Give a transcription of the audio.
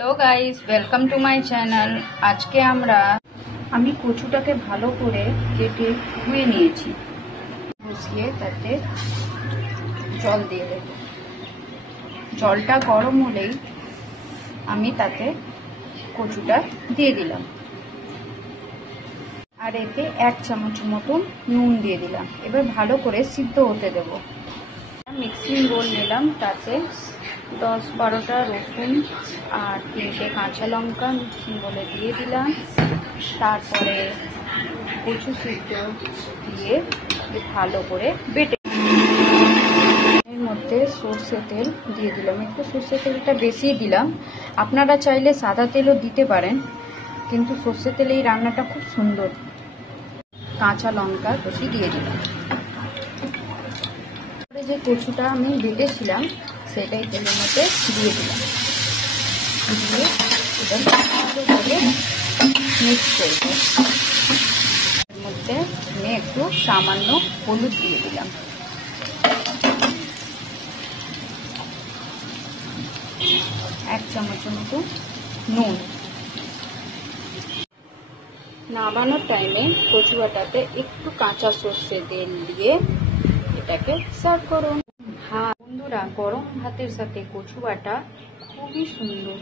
Hello guys, welcome to my channel. আজকে আমি কচুটাকে ভালো করে কেটে ধুয়ে নিয়েছি। বসিয়ে তাতে জল দিয়ে দেব। জলটা গরম হলেই আমি তাতে কচুটা দিয়ে দিলাম, আর এতে 1 চামচ মতন নুন দিয়ে দিলাম। এবার ভালো করে সিদ্ধ হতে দেব। মিক্সিং বোল নিলাম, তাতে 10-12টা রসুন আর 3টে কাঁচা লঙ্কা মিক্সিং বলে দিয়ে দিলাম। তারপরে কচু সিদ্ধ দিয়ে ভালো করে বেটে এর মধ্যে সর্ষে তেল দিয়ে দিলাম। একটু সর্ষে তেলটা বেশি দিলাম, আপনারা চাইলে সাদা তেলও দিতে পারেন, কিন্তু সর্ষে তেলে এই রান্নাটা খুব সুন্দর। কাঁচা লঙ্কা কুচি দিয়ে দিলাম। যে কচুটা আমি বেটেছিলাম সেটাই তেলের মধ্যে দিয়ে দিলাম, দিয়ে এবার ভালো করে মিক্স করব। এর মধ্যে আমি একটু সামান্য হলুদ দিয়ে দিলাম, এক চামচের মতো নুন। নামানোর টাইমে কচু বাটাতে একটু কাঁচা সর্ষে তেল দিয়ে এটাকে সার্ভ করুন। বন্ধুরা, গরম ভাতের সাথে কচু বাটা খুবই সুন্দর।